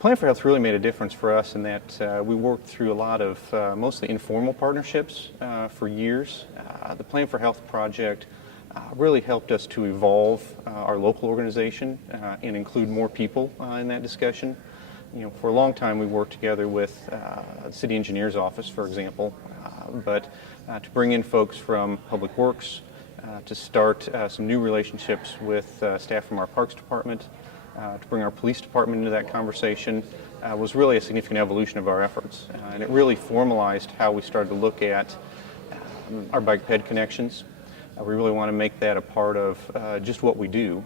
Plan4Health really made a difference for us in that we worked through a lot of mostly informal partnerships for years. The Plan4Health project really helped us to evolve our local organization and include more people in that discussion. For a long time we worked together with the city engineer's office, for example, but to bring in folks from Public Works, to start some new relationships with staff from our Parks Department, to bring our police department into that conversation was really a significant evolution of our efforts. And it really formalized how we started to look at our bike-ped connections. We really want to make that a part of just what we do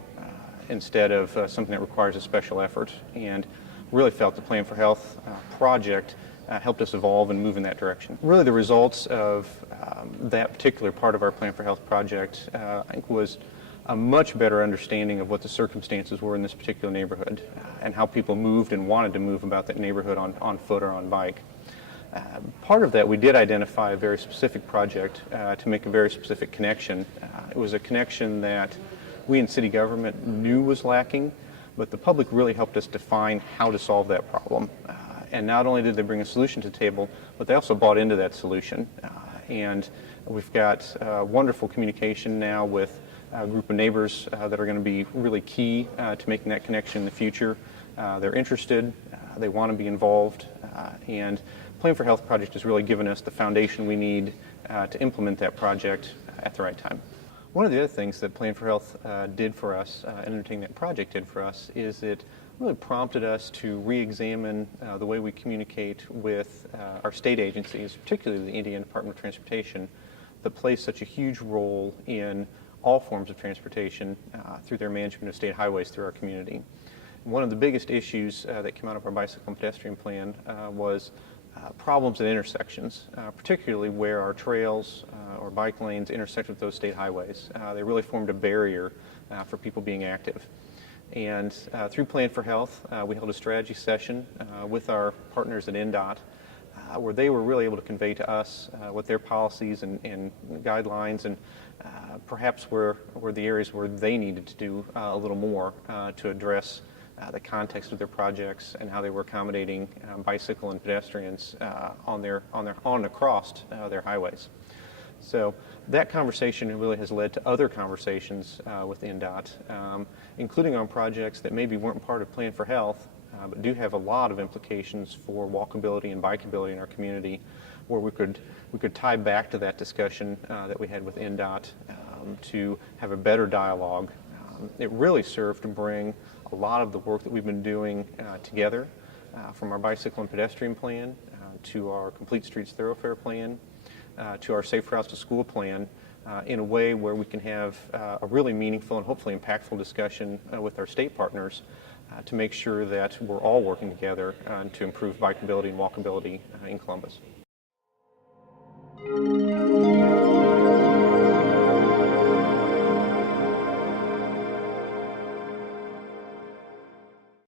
instead of something that requires a special effort. And really felt the Plan4Health project helped us evolve and move in that direction. Really the results of that particular part of our Plan4Health project I think was a much better understanding of what the circumstances were in this particular neighborhood and how people moved and wanted to move about that neighborhood on foot or on bike. Part of that, we did identify a very specific project to make a very specific connection. It was a connection that we in city government knew was lacking, but the public really helped us define how to solve that problem. And not only did they bring a solution to the table, but they also bought into that solution. And we've got wonderful communication now with a group of neighbors that are going to be really key to making that connection in the future. They're interested, they want to be involved, and Plan4Health project has really given us the foundation we need to implement that project at the right time. One of the other things that Plan4Health did for us, and undertaking that project did for us, is it really prompted us to re-examine the way we communicate with our state agencies, particularly the Indiana Department of Transportation, that plays such a huge role in all forms of transportation through their management of state highways through our community. One of the biggest issues that came out of our bicycle and pedestrian plan was problems at intersections, particularly where our trails or bike lanes intersect with those state highways. They really formed a barrier for people being active. And through Plan4Health, we held a strategy session with our partners at NDOT where they were really able to convey to us what their policies and guidelines and perhaps were the areas where they needed to do a little more to address the context of their projects and how they were accommodating bicycle and pedestrians on and across their highways. So that conversation really has led to other conversations with NDOT, including on projects that maybe weren't part of Plan4Health, but do have a lot of implications for walkability and bikeability in our community, where we could tie back to that discussion that we had with NDOT to have a better dialogue. It really served to bring a lot of the work that we've been doing together, from our bicycle and pedestrian plan to our Complete Streets Thoroughfare plan to our Safe Routes to School plan, in a way where we can have a really meaningful and hopefully impactful discussion with our state partners to make sure that we're all working together to improve bikeability and walkability in Columbus.